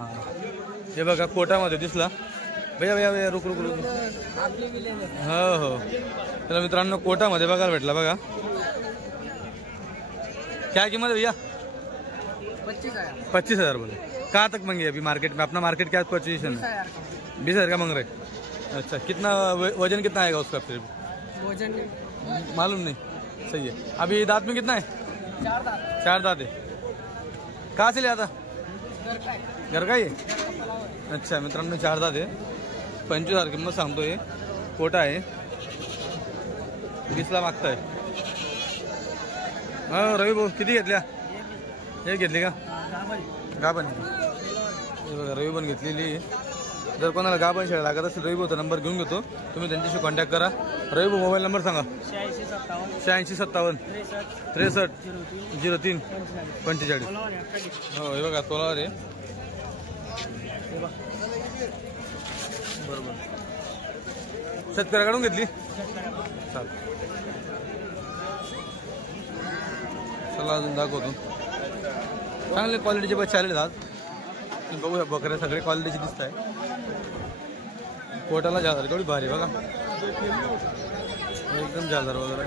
हां हे बघा कोटामध्ये दिसला भैया भैया भैया रुक रुक रुक हो हो चला मित्रांनो कोटामध्ये बघायला भेटला बघा क्या कीमत है भैया 25,000 बोले कहाँ तक मांगे अभी मार्केट में अपना मार्केट क्या पोजीशन है 20,000 का मांग रहे अच्छा कितना वजन कितना आएगा उसका फिर वजन मालूम नहीं सही है अभी दांत में कितना है 4 दांत है कहाँ से लिया था घर का ही अच्छा मित्रांनो 4 दांत आहे 25,000 किंमत सांगतोय कोटा आहे 20ला मागताय हा रवी भाऊ किती घेतल्या हे घेतली का गाभण हे बघा रवी पण घेतलेली जर कोणाला गाभण शेळ्या लागत असेल रवी भाऊचा नंबर घेऊन घेतो तुम्ही त्यांच्याशी कॉन्टॅक्ट करा रवी भाऊ मोबाईल नंबर सांगा 8657 63 03 45 हो हे बघा तोलावर आहे बरोबर शेतकऱ्याकडून घेतली चाल चला अजून दाखवतो चांगले क्वालिटीचे बच्चे आलेले आज बघूया बकऱ्या सगळे क्वालिटीचे दिसत आहे कोटाला जाणार केवढी भारी बघा एकदम जालदार वगैरे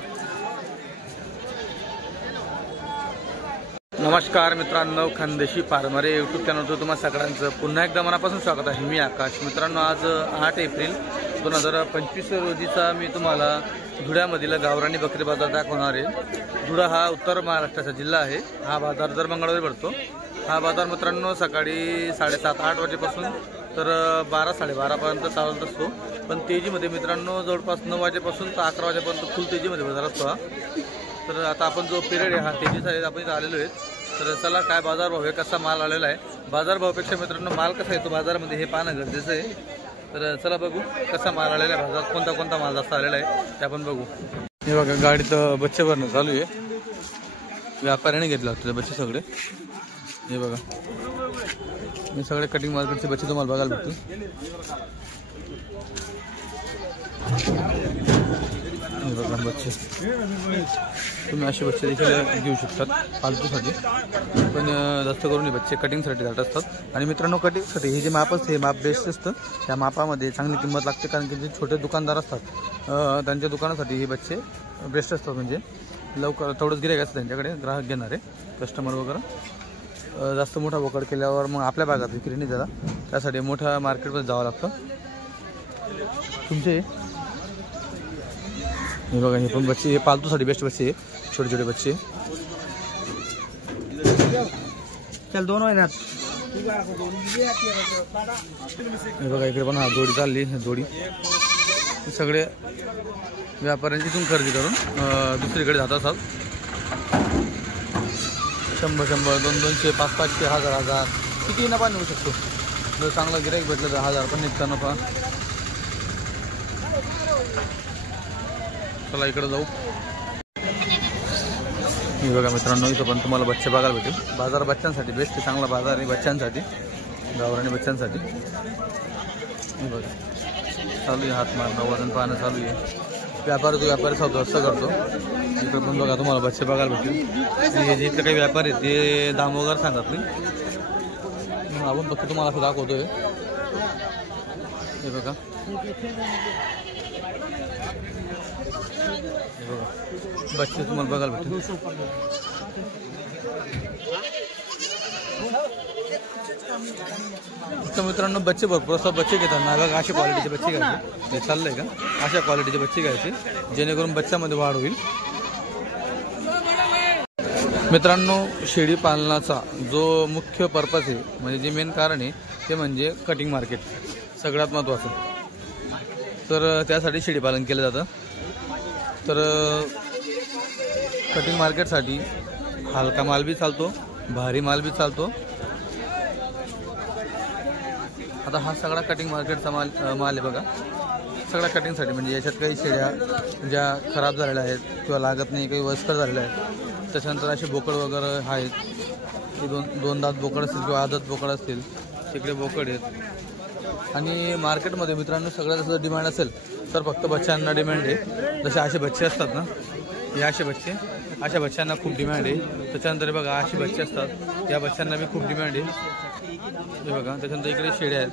नमस्कार मित्रांनो खानदेशी फार्मर यूट्यूब चॅनलवर तुम्हा सगळ्यांचं पुन्हा एकदा मनापासून स्वागत आहे मी आकाश मित्रांनो आज 8 एप्रिल 2025 रोजीचा मी तुम्हाला धुळ्यामधील गावरानी बकरी बाजार दाखवणार आहे धुळा हा उत्तर महाराष्ट्राचा जिल्हा आहे हा बाजार दर मंगळवारी भरतो हा बाजार मित्रांनो सकाळी 7:30-8 वाजेपासून तर 12-12:30 पर्यंत चालत असतो पण तेजीमध्ये मित्रांनो जवळपास 9 वाजेपासून तर 11 वाजेपर्यंत फुल तेजीमध्ये बाजार असतो हा तर आता आपण जो पिरियड आहे हा तेजीचा आहे आपण इथं आलेलो आहे तर चला काय बाजारभाव आहे कसा माल आलेला आहे बाजारभावापेक्षा मित्रांनो माल कसा येतो बाजारामध्ये हे पाहणं गरजेचं आहे तर चला बघू कसा माल आलेला आहे बाजारात कोणता माल जास्त आलेला आहे ते आपण बघू हे बघा गाडीत बच्चे भरणं चालू आहे व्यापाऱ्याने घेतला होते बच्चे सगळे हे बघा मी सगळे कटिंग मार्केटचे बच्चे तुम्हाला बघायला भेटतील हे बघा बच्चे तुम्ही असे बच्चे देखील घेऊ शकतात पालतूसाठी पण जास्त करून हे बच्चे कटिंगसाठी जात असतात आणि मित्रांनो कटिंगसाठी हे जे माप असते हे माप बेस्ट असतं त्या मापामध्ये चांगली किंमत लागते कारण की जे छोटे दुकानदार असतात त्यांच्या दुकानासाठी हे बच्चे बेस्ट असतात म्हणजे लवकर तेवढंच गिऱ्हाईक असतं त्यांच्याकडे ग्राहक घेणारे कस्टमर वगैरे जास्त मोठा बोकड केल्यावर मग आपल्या भागात विक्री नाही त्याला त्यासाठी मोठ्या मार्केटमध्ये जावं लागतं तुमचे हे बघा हे पण बच्चे हे पालतूसाठी बेस्ट बच्चे आहे छोटे छोटे बच्चे चल दोन महिन्यात हे बघा इकडे पण हा जोडी चालली जोडी सगळे व्यापाऱ्यांची इथून खरेदी करून दुसरीकडे जात असतात 100-100 200-200 500-500 1000 किती नफा निघू शकतो जर चांगला गिऱ्हाईक भेटलं तर 1000 पण निघता नफा चला इकडे जाऊ हे बघा मित्रांनो इथं पण तुम्हाला बच्चे बघायला भेटेल बाजार बच्चांसाठी बेस्ट चांगला बाजार आहे बच्चांसाठी गावरानी बच्चांसाठी हे बघा चालू आहे हात मारणं वजन पाहणं चालू आहे व्यापारी सौदा करतो इकडे पण बघा तुम्हाला बच्चे बघायला भेटेल हे जे इथले काही व्यापारी आहेत ते दाम वगैरे सांगत नाही आपण फक्त तुम्हाला असं दाखवतोय हे बघा बच्चे तुम्हाला बघायला भेटेल तर मित्रांनो बच्चे भरपूर असतात बच्चे घेतात ना बघा अशा क्वालिटीचे बच्चे घ्यायचे हे चाललंय का अशा क्वालिटीचे बच्चे घ्यायचे जेणेकरून बच्च्यामध्ये वाढ होईल मित्रांनो शेळी पालनाचा जो मुख्य पर्पज आहे म्हणजे जे मेन कारण आहे ते म्हणजे कटिंग मार्केट सगळ्यात महत्त्वाचं तर त्यासाठी शेळी पालन केलं जातं तर कटिंग मार्केटसाठी हलका माल बी चालतो भारी माल बी चालतो आता हा सगळा कटिंग मार्केटचा माल आहे बघा सगळा कटिंगसाठी म्हणजे याच्यात काही शेळ्या ज्या खराब झालेल्या आहेत किंवा लागत नाही काही वयस्कर झालेल्या आहेत त्याच्यानंतर असे बोकड वगैरे आहेत ते दोन दात बोकड असतील किंवा आदत बोकड असतील तिकडे बोकड आहेत आणि मार्केटमध्ये मित्रांनो सगळ्यात जास्त डिमांड असेल तर फक्त बच्चांना डिमांड आहे जसे असे बच्चे असतात ना हे असे बच्चे अशा बच्चांना खूप डिमांड आहे त्याच्यानंतर बघा असे बच्चे असतात या बच्चांना बी खूप डिमांड आहे हे बघा. त्याच्यानंतर इकडे शेळ्या आहेत.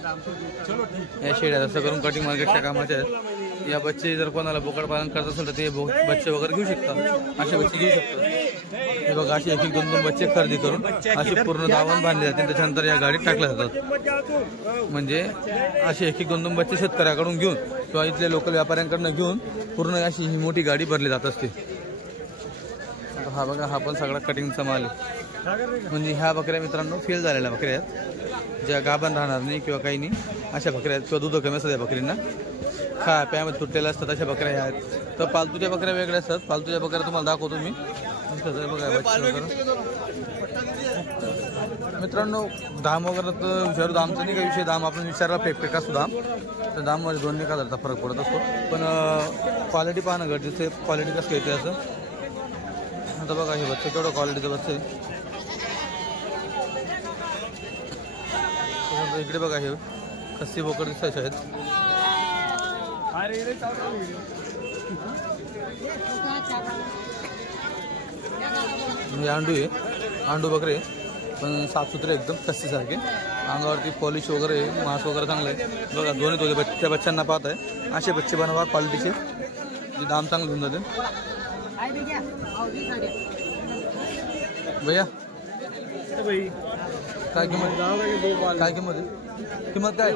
या शेळ्या असं करून कटिंग मार्केटच्या कामाच्या आहेत. या बच्चे जर कोणाला बोकड पालन करत असेल तर ते बच्चे वगैरे घेऊ शकतात. असे बच्चे घेऊ शकतात. हे बघा असे 1-1, 2-2 बच्चे खरेदी करून असे पूर्ण दावण बांधले जाते. त्याच्यानंतर या गाडीत टाकल्या जातात. म्हणजे असे 1-1, 2-2 बच्चे शेतकऱ्याकडून घेऊन किंवा इथल्या लोकल व्यापाऱ्यांकडून घेऊन पूर्ण अशी ही मोठी गाडी भरली जात असते. हा बघा हा पण सगळा कटिंगचा माल आहे. म्हणजे ह्या बकऱ्या मित्रांनो फेल झालेल्या बकऱ्या आहेत, ज्या गाभण राहणार नाही किंवा काही नाही अशा बकऱ्या आहेत. किंवा दूध कमी असतात या बकरींना, खा प्यामध्ये तुटलेल्या असतात अशा बकऱ्या ह्या आहेत. तर पालतूच्या बकऱ्या वेगळ्या असतात. पालतूच्या बकऱ्या तुम्हाला दाखवतो मी. मित्रांनो दाम वगैरे तर विचारू, दामचं नाही काही विषय. दाम आपण विचारला फेक असतो दाम, तर दाममध्ये 2-1 हजारचा फरक पडत असतो. पण क्वालिटी पाहणं गरजेचं आहे. क्वालिटी कसं घ्यायची असं. आता बघा हे बच्चे केवढं क्वालिटीचं बच्चे. इकडे बघा हे खस्सी बोकड दिसायचे आहेत. अंडू आहे, अंडू बकरे पण साफसुथरे एकदम खस्सीसारखे. अंगावरती पॉलिश वगैरे, मांस वगैरे चांगलं आहे. बघा दोन्ही त्या बच्चांना पाहत आहे. असे बच्चे बनवा क्वालिटीचे, जे दाम चांगले होऊन जाते. भैया काय किंमत, काय किंमत आहे? किंमत काय?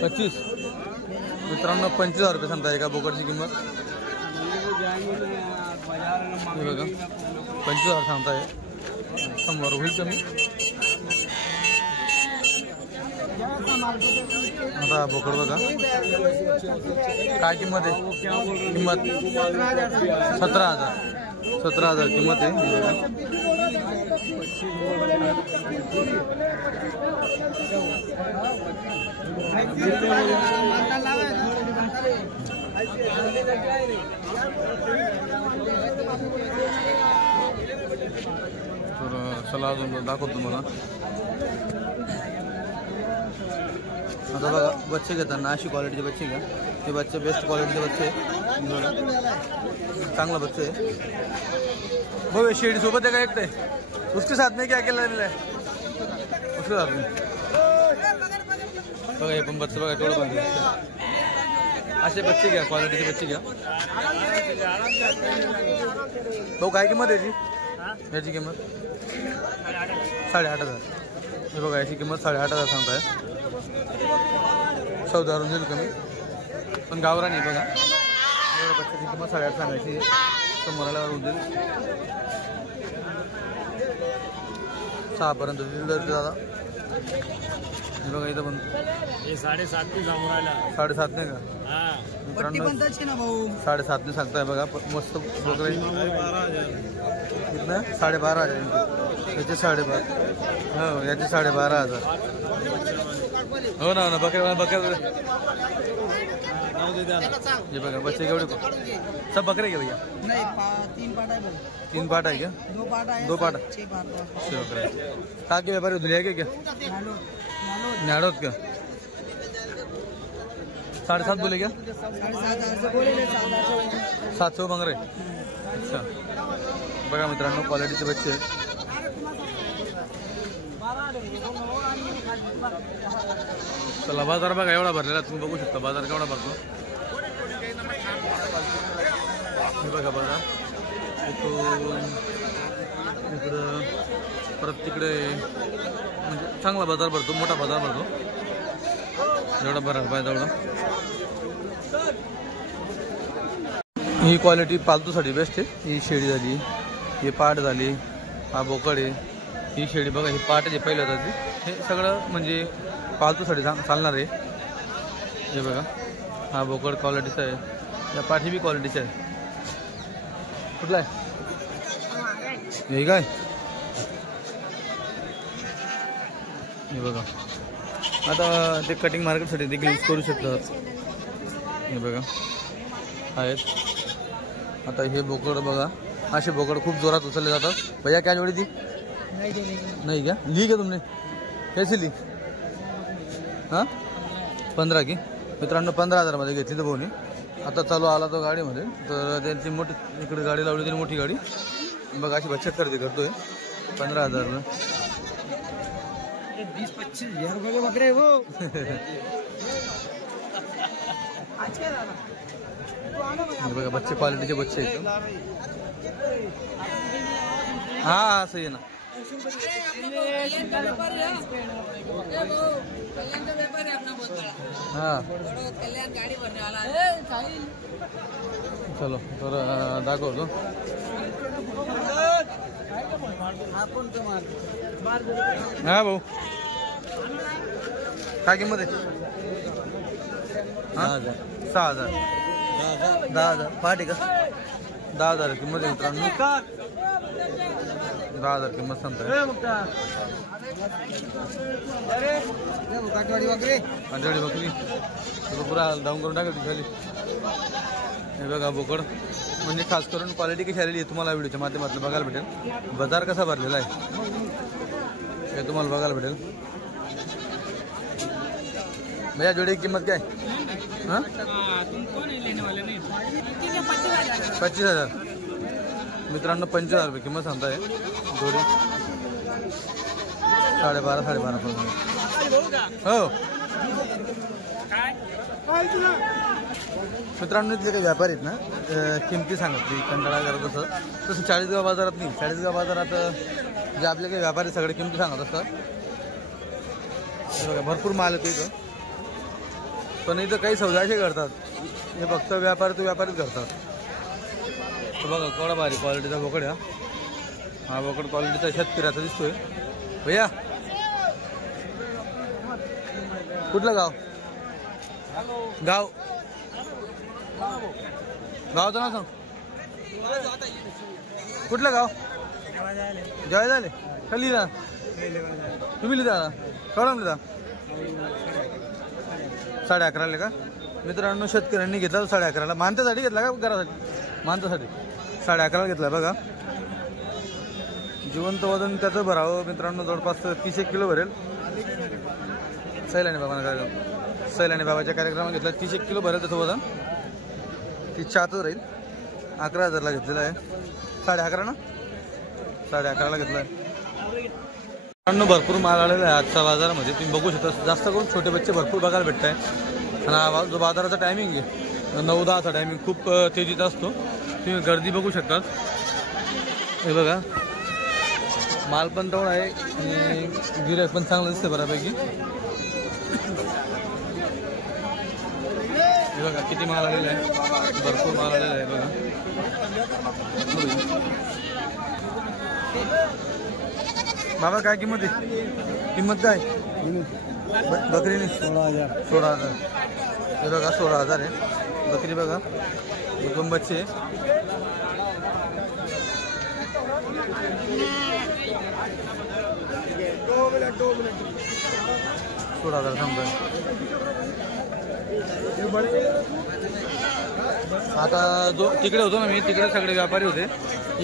25. मित्रांनो 25,000 रुपये सांगताय का बोकडची किंमत. हे बघा 25,000 सांगताय. 100 होईल कमी. आता बोकड बघा काय किंमत आहे. किंमत 17,000. 17,000 किंमत आहे. तर चला अजून दाखवतो तुम्हाला. आता बघा बच्चे घेताना अशी क्वालिटीचे बच्चे घ्या. ते बच्चे बेस्ट क्वालिटीचे बच्चे चांगला बच्चे आहे. बघ शेडी सोबत आहे का एकटे, उसके साथ में क्या केलं आहे उसके साथ में. बघा हे पण बच्चे बघा केवढं पाहिजे. असे बच्चे घ्या, क्वालिटीचे बच्चे घ्या. भाऊ काय किंमत याची? याची किंमत 8,500. हे बघा याची किंमत 8,500 सांगताय. 14,000 होईल कमी, पण गावरान आहे बघा. बच्चाची किंमत 8,500 सांगायची. समोर आल्यावर होऊन जाईल. 6 पर्यंत दिलं दादा. हे बघा इथं पण 7.5 समोर आला. 7.5 नाही का मित्रांनो? 7.5 सांगताय बघा. मस्त वगैरे 12,500. याचे 12,500. हो याचे 12,500. हो ना बकऱ्या बकऱ्या. ये बघा बच्चे केवढे सब बकरे क्या भैया? नहीं 3 पार्ट है. 3 पार्ट है क्या? 2 पार्ट है. 2 पार्ट. 6 पार्ट. बकरे कहाँ के व्यापारी धुलिया के क्या? नाड़ोद क्या? 7.5 बोले क्या? 700 मांग रहे. अच्छा बघा मित्रांनो क्वालिटीचे बच्चे. चला बाजार बघा एवढा भरलेला, तुम्ही बघू शकता बाजार केवढा भरतो. हे बघा बघा इथून इकडं परत तिकडे म्हणजे चांगला बाजार भरतो, मोठा बाजार भरतो. जेवढा भरायला पाहिजे तेवढा. ही क्वालिटी पालतूसाठी बेस्ट आहे. ही शेळी झाली, ही पाट झाली, हा बोकड आहे. ही शेळी बघा, ही पाट आहे पहिल्या जाती. हे सगळं म्हणजे पालतूसाठी चालणार आहे. हे बघा हा बोकड क्वालिटीचा आहे. या पाठी बी क्वालिटीचा आहे. कुठला आहे हे काय? हे बघा आता ते कटिंग मार्केटसाठी देखील यूज करू शकतात. हे बघा आहेत. आता हे बोकड बघा, असे बोकड खूप जोरात उचलले जातात. भैया क्या जोड़ी थी? नहीं क्या ली क्या तुमने? कैसी ली? हां 15 की. मित्रांनो 15,000 मध्ये घेतली तर भाऊनी. आता चालू आला तो गाडीमध्ये, तर त्यांची मोठी इकडे गाडी लावली, त्यांनी मोठी गाडी बघा अशी बचत खरेदी करतोय. 15,000 20-25 रुपये के बकरे वो बघा बच्चे क्वालिटीचे बच्चे आहेत हा सही आहे ना हाँ चलो तर दाखवतो हा भाऊ काय किंमत आहे 6,000 10,000 पाठी का 10,000 किंमत आहे मित्रांनो 10,000 किंमत सांगताय काठवाडी बकरी पुरा डाऊन करून टाकायची खाली हे बघा बोकड म्हणजे खास करून क्वालिटी कशी आलेली आहे तुम्हाला व्हिडिओच्या माध्यमातून बघायला भेटेल बाजार कसा भरलेला आहे हे तुम्हाला बघायला भेटेल भैया जोड़ी की कीमत क्या है हाँ 25,000 मित्रांनो 25,000 रुपये किंमत सांगताय जोडी 12.5 हो मित्रांनो इथले काही व्यापारी आहेत ना किमती सांगितली कंटाळा करत असं तसं 40गाव बाजारात नाही 40गाव बाजारात जे आपले काही व्यापारी सगळे किमती सांगत असतात बघा भरपूर माल येतो इथं पण इथं काही सौदा असे करतात हे फक्त व्यापारी तो व्यापारीच करतात तर बघा केवढा भारी क्वालिटीचा बोकड हा बोकड क्वालिटीचा शेतकऱ्याचा दिसतोय भैया कुठलं गाव गाव गावचं नाव सांग कुठलं गाव जय झाले का लिहिला तुम्ही लिहिता केवढा लिहिता 11.5 का मित्रांनो शेतकऱ्यांनी घेतला 11.5 मानतासाठी घेतला का घरासाठी मानतासाठी 11.5 घेतला बघा जिवंत वजन त्याचं भरावं मित्रांनो जवळपास 30 किलो भरेल सैलानी बाबाच्या कार्यक्रमात घेतला 30 किलो भरेल त्याचं वजन 30च्या आतच राहील 11,000ला घेतलेला आहे 11.5 ना 11.5ला घेतला आहे भरपूर माल आलेला आहे आजच्या बाजारामध्ये तुम्ही बघू शकता जास्त करून छोटे बच्चे भरपूर बघायला भेटत आहे आणि हा जो बाजाराचा टायमिंग आहे 9-10चा टायमिंग खूप तेजीत असतो तुम्ही गर्दी बघू शकतात हे बघा माल पण तेवढा आहे आणि गिऱ्हाईक पण चांगलं दिसतं बऱ्यापैकी हे बघा किती माल आलेला आहे भरपूर माल आलेला आहे बघा बाबा काय किंमत आहे किंमत काय बकरीने 16,000 हे बघा 16,000 आहे बकरी बघा 2 बच्चे 16,000 सांगतोय आता जो तिकडे होतो ना मी तिकडे सगळे व्यापारी होते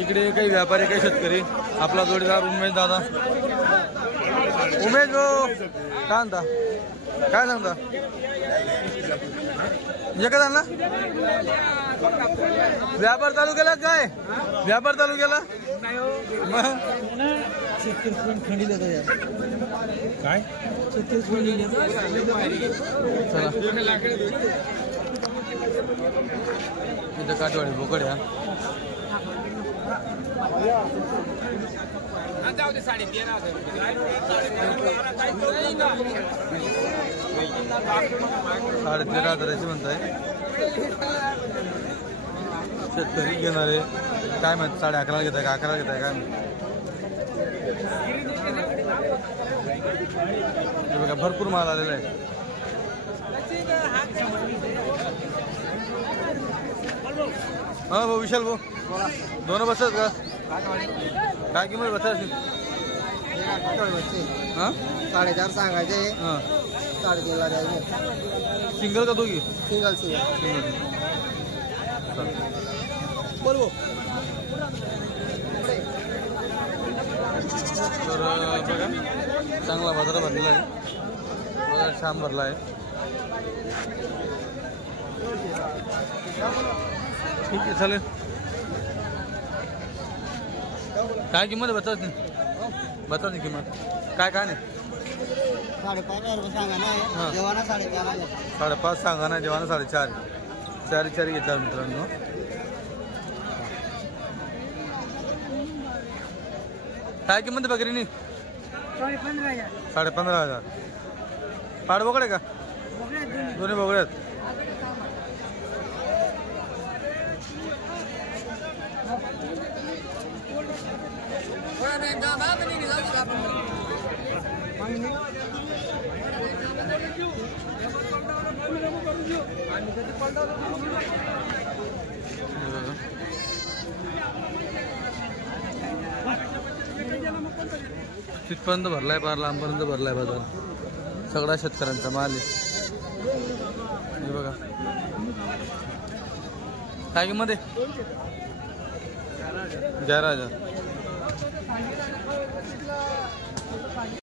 इकडे काही व्यापारी काही शेतकरी आपला जोडीदार उमेश दादा उमेश काय म्हणता काय सांगता एकच आणला व्यापार चालू केला काय व्यापार चालू केला काय इथं काठवाडी बोकड या जाऊ दे 13,500 13,000ची म्हणताय शेतकरी घेणारे काय म्हणत 11.5 घेताय का 11 घेताय काय बघा भरपूर माल आलेला आहे हा भाऊ विशाल भाऊ दोन बसतात का काय किंमत बसतात हां 4.5 सांगायचे हां 3.5 द्यायचे सिंगल का दोघी सिंगल बोल तर बघा चांगला बाजार भरलेला आहे बाजार छान भरला आहे ठीक आहे चालेल काय किंमत आहे बता ती किंमत काय काय नाही 5,500 रुपये सांगा ना जेवणा 4,500. 5.5 सांगा ना जेवणा 4.5. 4 घेतला मित्रांनो. काय किंमत बकरीनी? 15,500. पाड बोकडे का? दोन्ही बोकडे आहेत. तिथपर्यंत भरलाय, फार लांबपर्यंत भरलाय बाजार. सगळा शेतकऱ्यांचा माल आहे. हे बघा काय किंमत आहे? 11,000.